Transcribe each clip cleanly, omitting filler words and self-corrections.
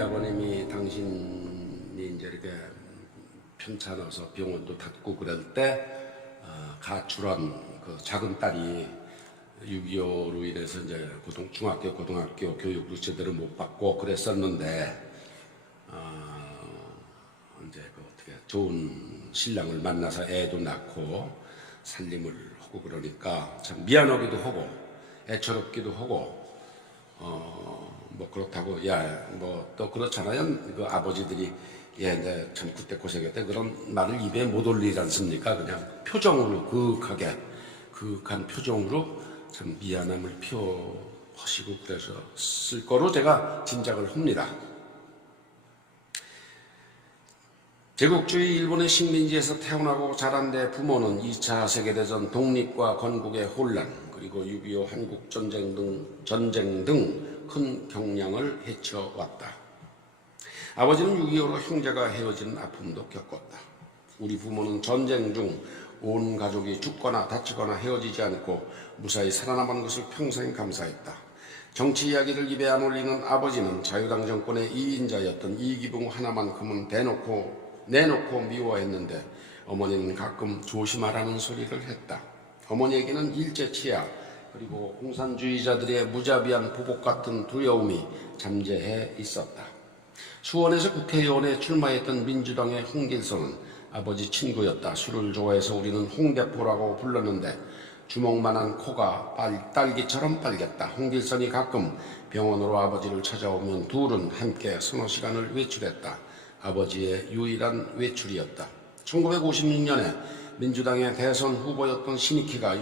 아버님이 당신이 이제 이렇게 편찮아서 병원도 닫고 그럴 때 가출한 그 작은 딸이 6.25로 인해서 이제 중학교, 고등학교 교육도 제대로 못 받고 그랬었는데 이제 그 어떻게 좋은 신랑을 만나서 애도 낳고 살림을 하고 그러니까 참 미안하기도 하고 애처롭기도 하고 뭐 그렇다고 뭐 또 그렇잖아요. 그 아버지들이 이제 참 그때 고생했대 그런 말을 입에 못 올리지 않습니까? 그냥 표정으로 그윽한 표정으로 참 미안함을 표하시고 그래서 쓸 거로 제가 짐작을 합니다. 제국주의 일본의 식민지에서 태어나고 자란 내 부모는 2차 세계대전 독립과 건국의 혼란 그리고 6.25 한국전쟁 등 큰 경량을 헤쳐왔다. 아버지는 6.25로 형제가 헤어지는 아픔도 겪었다. 우리 부모는 전쟁 중 온 가족이 죽거나 다치거나 헤어지지 않고 무사히 살아남은 것을 평생 감사했다. 정치 이야기를 입에 안 올리는 아버지는 자유당 정권의 2인자였던 이기붕 하나만큼은 내놓고 미워했는데 어머니는 가끔 조심하라는 소리를 했다. 어머니에게는 일제치하 그리고 공산주의자들의 무자비한 보복 같은 두려움이 잠재해 있었다. 수원에서 국회의원에 출마했던 민주당의 홍길성은 아버지 친구였다. 술을 좋아해서 우리는 홍대포라고 불렀는데 주먹만한 코가 딸기처럼 빨갰다. 홍길성이 가끔 병원으로 아버지를 찾아오면 둘은 함께 서너 시간을 외출했다. 아버지의 유일한 외출이었다. 1956년에 민주당의 대선 후보였던 신익희가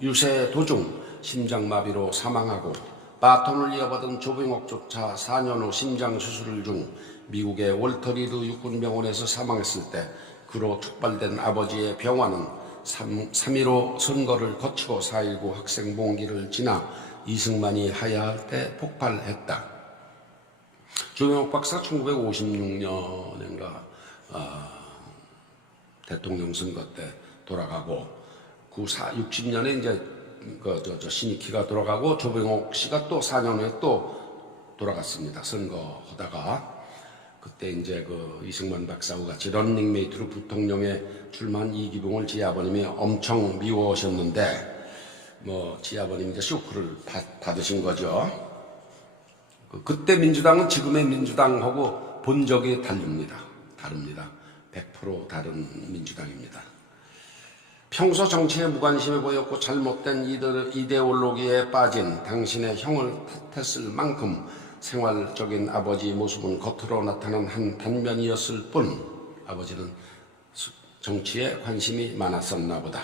유세도중 심장마비로 사망하고 바톤을 이어받은 조병옥조차 4년 후 심장수술을 중 미국의 월터 리드 육군병원에서 사망했을 때 그로 촉발된 아버지의 병화는 3.15 선거를 거치고 4.19 학생봉기를 지나 이승만이 하야할 때 폭발했다. 조병옥 박사 1956년인가 대통령 선거 때 돌아가고 60년에 이제 신익희가 돌아가고 조병옥 씨가 또 4년 후에 또 돌아갔습니다. 선거하다가 그때 이제 그 이승만 박사와 같이 런닝메이트로 부통령에 출마한 이기붕을 지 아버님이 엄청 미워하셨는데 뭐 지 아버님이 이제 쇼크를 받으신 거죠. 그때 민주당은 지금의 민주당하고 본적이 다릅니다. 100% 다른 민주당입니다. 평소 정치에 무관심해 보였고 잘못된 이데올로기에 빠진 당신의 형을 탓했을 만큼 생활적인 아버지 모습은 겉으로 나타난 한 단면이었을 뿐 아버지는 정치에 관심이 많았었나 보다.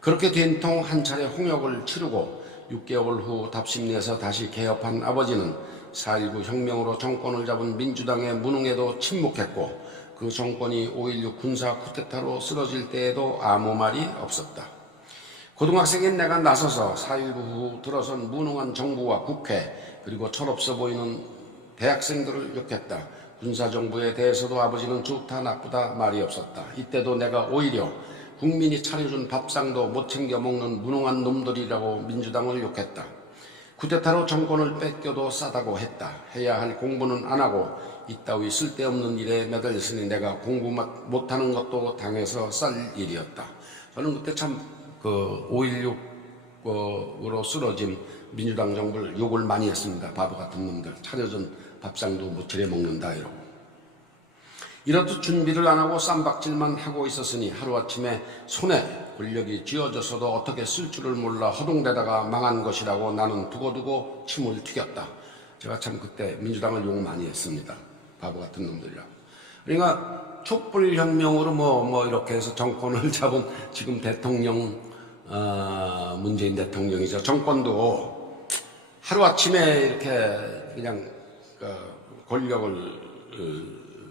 그렇게 된통 한 차례 홍역을 치르고 6개월 후 답심리에서 다시 개업한 아버지는 4.19 혁명으로 정권을 잡은 민주당의 무능에도 침묵했고 그 정권이 5.16 군사 쿠데타로 쓰러질 때에도 아무 말이 없었다. 고등학생인 내가 나서서 4.19 후 들어선 무능한 정부와 국회 그리고 철없어 보이는 대학생들을 욕했다. 군사정부에 대해서도 아버지는 좋다 나쁘다 말이 없었다. 이때도 내가 오히려 국민이 차려준 밥상도 못 챙겨 먹는 무능한 놈들이라고 민주당을 욕했다. 쿠데타로 정권을 뺏겨도 싸다고 했다. 해야 할 공부는 안 하고 이따위 쓸데없는 일에 매달렸으니 내가 공부 못하는 것도 당해서 쌀 일이었다. 저는 그때 참 그 5.16으로 쓰러진 민주당 정부를 욕을 많이 했습니다. 바보 같은 놈들. 차려준 밥상도 못 차려 먹는다 이러고. 이렇듯 준비를 안 하고 쌈박질만 하고 있었으니 하루아침에 손에 권력이 쥐어져서도 어떻게 쓸 줄을 몰라 허둥대다가 망한 것이라고 나는 두고두고 침을 튀겼다. 제가 참 그때 민주당을 욕 많이 했습니다. 바보 같은 놈들이라고. 그러니까 촛불혁명으로 뭐 이렇게 해서 정권을 잡은 지금 대통령 문재인 대통령이죠. 정권도 하루아침에 이렇게 그냥 권력을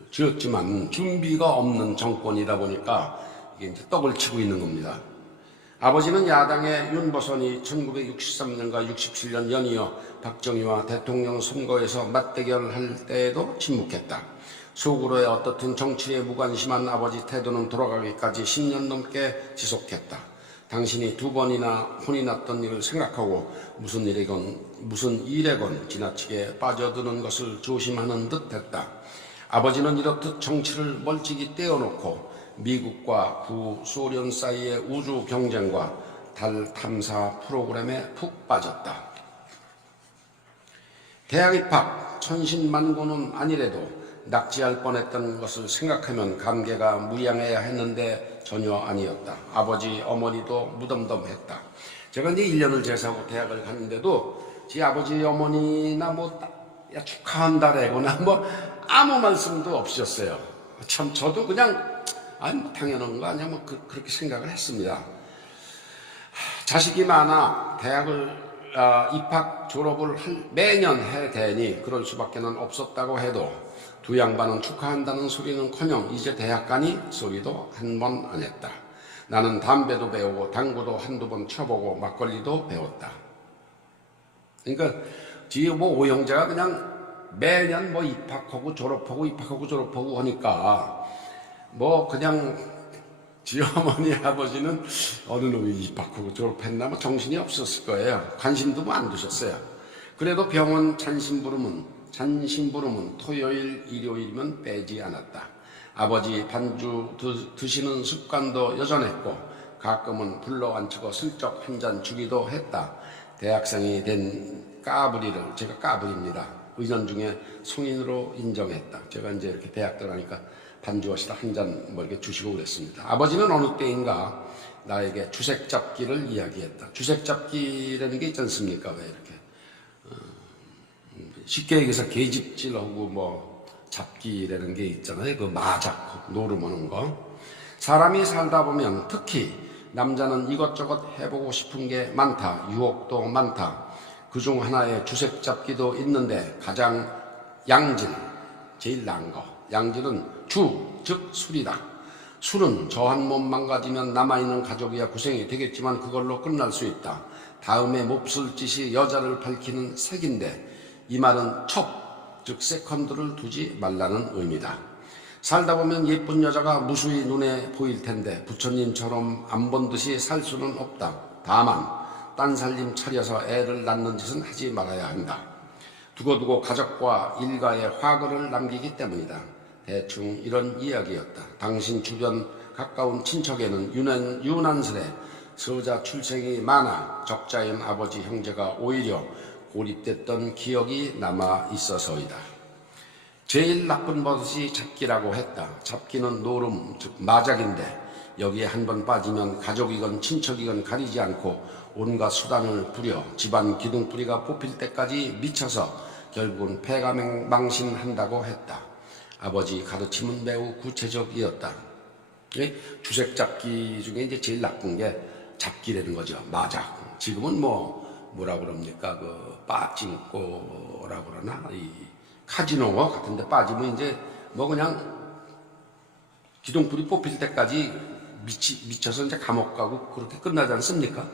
쥐었지만 준비가 없는 정권이다 보니까 이게 이제 떡을 치고 있는 겁니다. 아버지는 야당의 윤보선이 1963년과 67년 연이어 박정희와 대통령 선거에서 맞대결할 때에도 침묵했다. 속으로의 어떻든 정치에 무관심한 아버지 태도는 돌아가기까지 10년 넘게 지속했다. 당신이 2번이나 혼이 났던 일을 생각하고 무슨 일에건 지나치게 빠져드는 것을 조심하는 듯 했다. 아버지는 이렇듯 정치를 멀찍이 떼어놓고 미국과 구소련 사이의 우주 경쟁과 달 탐사 프로그램에 푹 빠졌다. 대학 입학 천신만고는 아니래도 낙지할 뻔했던 것을 생각하면 감개가 무량해야 했는데 전혀 아니었다. 아버지 어머니도 무덤덤했다. 제가 이제 1년을 제사하고 대학을 갔는데도 제 아버지 어머니나 야 축하한다래거나 아무 말씀도 없으셨어요. 참 저도 그냥 당연한 거 아니야 그렇게 생각을 했습니다. 자식이 많아 대학을 입학 졸업을 매년 해대니 그럴 수밖에는 없었다고 해도 두 양반은 축하한다는 소리는커녕 이제 대학 가니 소리도 한 번 안 했다. 나는 담배도 배우고 당구도 한두 번 쳐보고 막걸리도 배웠다. 그러니까 지 오형제가 그냥 매년 입학하고 졸업하고 하니까 그냥 지 어머니 아버지는 어느 놈이 입학하고 졸업했나 정신이 없었을 거예요. 관심도 안 두셨어요. 그래도 병원 잔심부름은 토요일 일요일이면 빼지 않았다. 아버지 반주 드시는 습관도 여전했고 가끔은 불러앉히고 슬쩍 한 잔 주기도 했다. 대학생이 된 까불이를 제가 까불입니다. 의견 중에 성인으로 인정했다. 제가 이제 이렇게 대학 들어가니까 반주하시다 한 잔 이렇게 주시고 그랬습니다. 아버지는 어느 때인가 나에게 주색 잡기를 이야기했다. 주색 잡기라는 게 있지 않습니까? 왜 이렇게 쉽게 얘기해서 계집질하고 잡기라는 게 있잖아요. 그 마작 노름하는 거. 사람이 살다 보면 특히 남자는 이것저것 해보고 싶은 게 많다. 유혹도 많다. 그중 하나에 주색 잡기도 있는데 가장 양질, 제일 나은 거. 양질은 즉 술이다. 술은 저 한 몸 망가지면 남아있는 가족이야 고생이 되겠지만 그걸로 끝날 수 있다. 다음에 몹쓸 짓이 여자를 밝히는 색인데 이 말은 즉 세컨드를 두지 말라는 의미다. 살다 보면 예쁜 여자가 무수히 눈에 보일 텐데 부처님처럼 안 본 듯이 살 수는 없다. 다만 딴 살림 차려서 애를 낳는 짓은 하지 말아야 한다. 두고두고 가족과 일가에 화근을 남기기 때문이다. 대충 이런 이야기였다. 당신 주변 가까운 친척에는 유난스레 서자 출생이 많아 적자인 아버지 형제가 오히려 고립됐던 기억이 남아 있어서이다. 제일 나쁜 버릇이 잡기라고 했다. 잡기는 노름, 즉 마작인데 여기에 한번 빠지면 가족이건 친척이건 가리지 않고 온갖 수단을 부려 집안 기둥뿌리가 뽑힐 때까지 미쳐서 결국은 폐가망신한다고 했다. 아버지 가르침은 매우 구체적이었다. 주색 잡기 중에 이제 제일 나쁜 게 잡기라는 거죠. 마작. 지금은 뭐라 그럽니까? 빠찡꼬라고 그러나? 이 카지노 같은데 빠지면 이제 그냥 기둥뿌리 뽑힐 때까지 미쳐서 이제 감옥 가고 그렇게 끝나지 않습니까?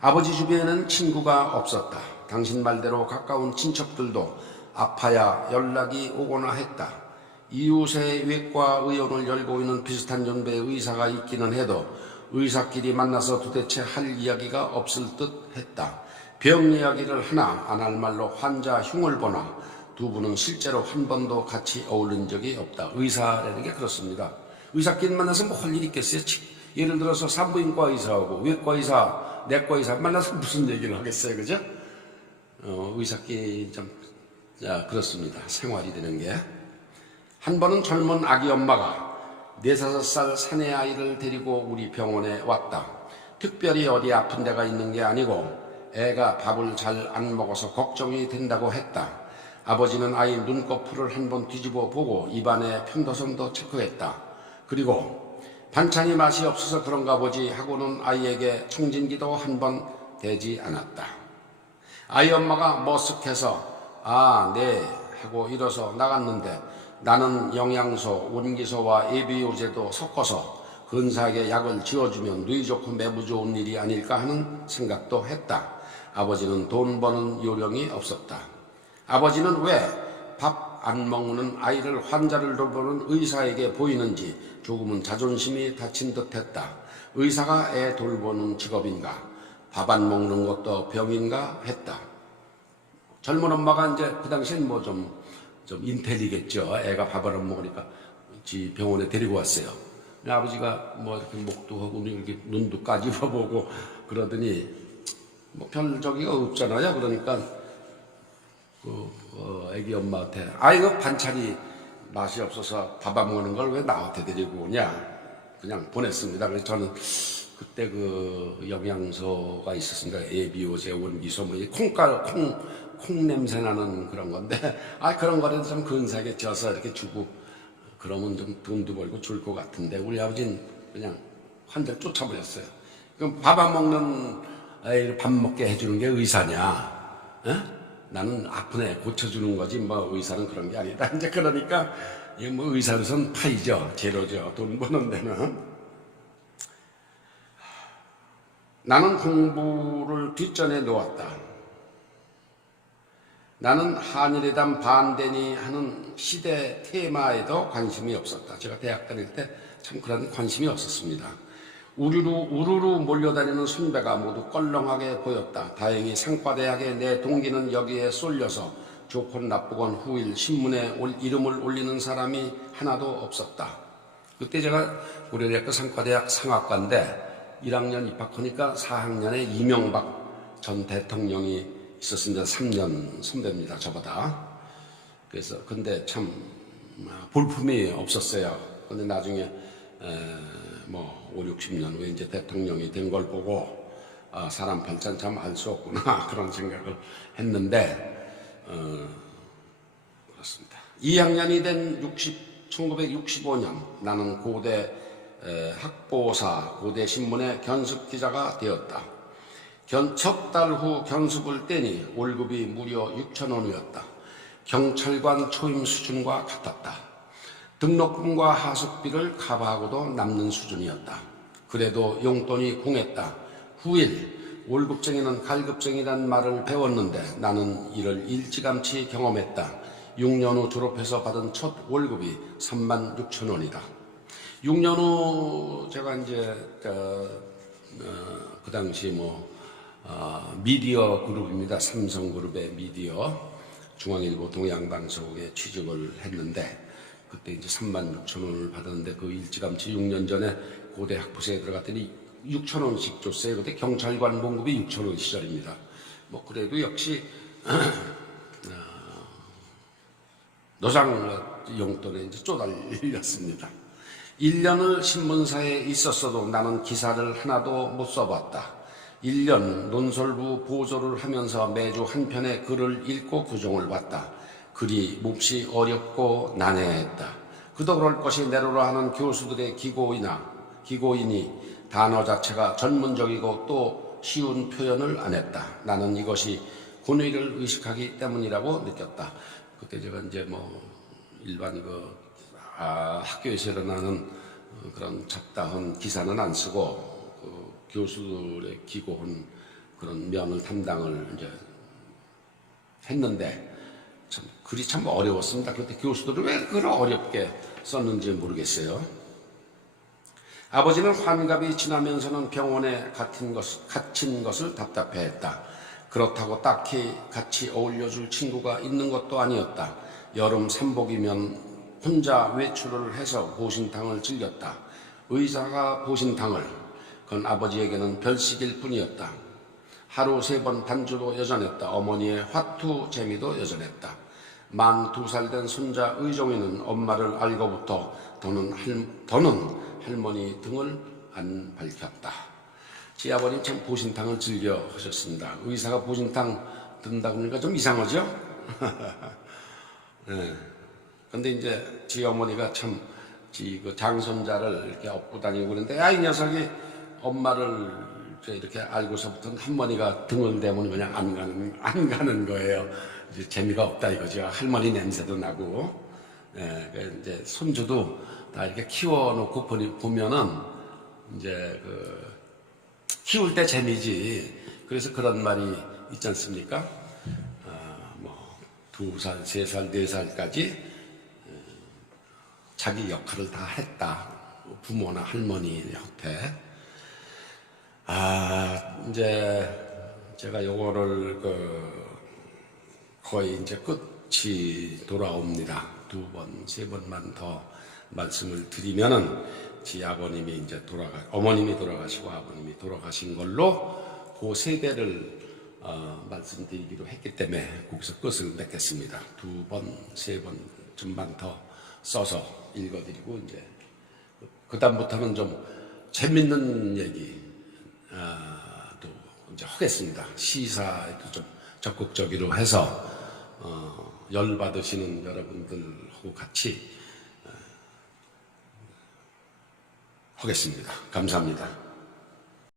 아버지 주변에는 친구가 없었다. 당신 말대로 가까운 친척들도 아파야 연락이 오거나 했다. 이웃의 외과 의원을 열고 있는 비슷한 연배의 의사가 있기는 해도 의사끼리 만나서 도대체 할 이야기가 없을 듯 했다. 병 이야기를 하나 안 할 말로 환자 흉을 보나 두 분은 실제로 한 번도 같이 어울린 적이 없다. 의사라는 게 그렇습니다. 의사끼리 만나서 할 일 있겠어요? 예를 들어서 산부인과 의사하고 외과 의사, 내과 의사 만나서 무슨 얘기를 하겠어요? 그죠? 의사끼리 좀 그렇습니다. 생활이 되는 게. 한 번은 젊은 아기 엄마가 4-5살 사내 아이를 데리고 우리 병원에 왔다. 특별히 어디 아픈 데가 있는 게 아니고 애가 밥을 잘 안 먹어서 걱정이 된다고 했다. 아버지는 아이 눈꺼풀을 한번 뒤집어 보고 입안에 편도선도 체크했다. 그리고 반찬이 맛이 없어서 그런가 보지 하고는 아이에게 청진기도 한 번 대지 않았다. 아이 엄마가 머쓱해서 네 하고 일어서 나갔는데 나는 영양소, 원기소와 예비요제도 섞어서 근사하게 약을 지어주면 누이 좋고 매부 좋은 일이 아닐까 하는 생각도 했다. 아버지는 돈 버는 요령이 없었다. 아버지는 왜 밥 안 먹는 아이를 환자를 돌보는 의사에게 보이는지 조금은 자존심이 다친 듯 했다. 의사가 애 돌보는 직업인가, 밥 안 먹는 것도 병인가 했다. 젊은 엄마가 이제 그 당시엔 뭐 좀 인텔리겠죠. 애가 밥을 안 먹으니까 지 병원에 데리고 왔어요. 아버지가 뭐 이렇게 목도 하고 이렇게 눈도 까집어보고 그러더니 뭐 별 저기가 없잖아요. 그러니까 애기 엄마한테 이거 반찬이 맛이 없어서 밥 안 먹는 걸 왜 나한테 데리고 오냐, 그냥 보냈습니다. 그래서 저는 그때 그 영양소가 있었으니까 에비오제, 원기소, 뭐 콩 냄새 나는 그런 건데, 그런 거는 좀 근사하게 쪄서 이렇게 주고 그러면 좀 돈도 벌고 줄 것 같은데, 우리 아버지는 그냥 환자를 쫓아버렸어요. 그럼 밥 안 먹는 아이를 밥 먹게 해주는 게 의사냐? 에? 나는 아픈 애 고쳐주는 거지, 뭐 의사는 그런 게 아니다. 이제 그러니까 이게 뭐 의사로선 파이죠, 재료죠, 돈 버는 데는. 나는 공부를 뒷전에 놓았다. 나는 한일회담 반대니 하는 시대 테마에도 관심이 없었다. 제가 대학 다닐 때 참 그런 관심이 없었습니다. 우르르 몰려다니는 선배가 모두 껄렁하게 보였다. 다행히 상과대학의 내 동기는 여기에 쏠려서 좋건 나쁘건 후일 신문에 이름을 올리는 사람이 하나도 없었다. 그때 제가 고려대학교 상과대학 상학과인데 1학년 입학하니까 4학년에 이명박 전 대통령이 있었습니다. 3년 선배입니다, 저보다. 그래서 근데 참 볼품이 없었어요. 근데 나중에 뭐 5, 60년 후에 이제 대통령이 된 걸 보고 사람 반찬 참 알 수 없구나 그런 생각을 했는데 그렇습니다. 2학년이 된 1965년 나는 고대 학보사 고대 신문의 견습 기자가 되었다. 석 달 후 견습을 떼니 월급이 무려 6,000원이었다. 경찰관 초임 수준과 같았다. 등록금과 하숙비를 커버하고도 남는 수준이었다. 그래도 용돈이 궁했다. 후일 월급쟁이는 갈급쟁이란 말을 배웠는데 나는 이를 일찌감치 경험했다. 6년 후 졸업해서 받은 첫 월급이 36,000원이다. 6년 후 제가 이제 그 당시 미디어 그룹입니다. 삼성그룹의 미디어 중앙일보 동양방송에 취직을 했는데 그때 이제 36,000원을 받았는데 그 일찌감치 6년 전에 고대 학부생에 들어갔더니 6,000원씩 줬어요. 그때 경찰관 봉급이 6,000원 시절입니다. 뭐 그래도 역시 노상 용돈에 이제 쪼달렸습니다. 1년을 신문사에 있었어도 나는 기사를 하나도 못 써봤다. 1년 논설부 보조를 하면서 매주 한 편의 글을 읽고 교정을 받다. 글이 몹시 어렵고 난해했다. 그도 그럴 것이 내로라 하는 교수들의 기고이니 단어 자체가 전문적이고 또 쉬운 표현을 안 했다. 나는 이것이 군의를 의식하기 때문이라고 느꼈다. 그때 제가 이제 일반 학교에서 일어나는 그런 잡다한 기사는 안 쓰고 교수들의 기고한 그런 면을 담당을 이제 했는데 참 글이 참 어려웠습니다. 그런데 교수들은 왜 글을 어렵게 썼는지 모르겠어요. 아버지는 환갑이 지나면서는 병원에 갇힌 것을 답답해했다. 그렇다고 딱히 같이 어울려줄 친구가 있는 것도 아니었다. 여름 삼복이면 혼자 외출을 해서 보신탕을 즐겼다. 의사가 보신탕을, 그건 아버지에게는 별식일 뿐이었다. 하루 3번 반주도 여전했다. 어머니의 화투 재미도 여전했다. 만 2살 된 손자 의종이는 엄마를 알고부터 더는 할머니 등을 안 밝혔다. 제 아버님 참 보신탕을 즐겨 하셨습니다. 의사가 보신탕 든다 그러니까 좀 이상하죠? 네. 근데 이제 지 어머니가 참 그 장손자를 이렇게 업고 다니고 그러는데 이 녀석이 엄마를 이렇게 알고서부터는 할머니가 등을 대면 그냥 안 가는 거예요. 이제 재미가 없다 이거죠. 할머니 냄새도 나고. 네, 이제 손주도 다 이렇게 키워놓고 보면은 이제 키울 때 재미지. 그래서 그런 말이 있지 않습니까? 2살, 3살, 4살까지 자기 역할을 다 했다. 부모나 할머니 옆에. 이제 제가 요거를 거의 이제 끝이 돌아옵니다. 2번, 3번만 더 말씀을 드리면은 지 아버님이 이제 어머님이 돌아가시고 아버님이 돌아가신 걸로 그 세대를 말씀드리기로 했기 때문에 거기서 끝을 맺겠습니다. 2번, 3번 좀만 더 써서 읽어드리고 이제 그 다음부터는 좀 재밌는 얘기 또 이제 하겠습니다. 시사에도 좀 적극적으로 해서 열 받으시는 여러분들하고 같이 하겠습니다. 감사합니다.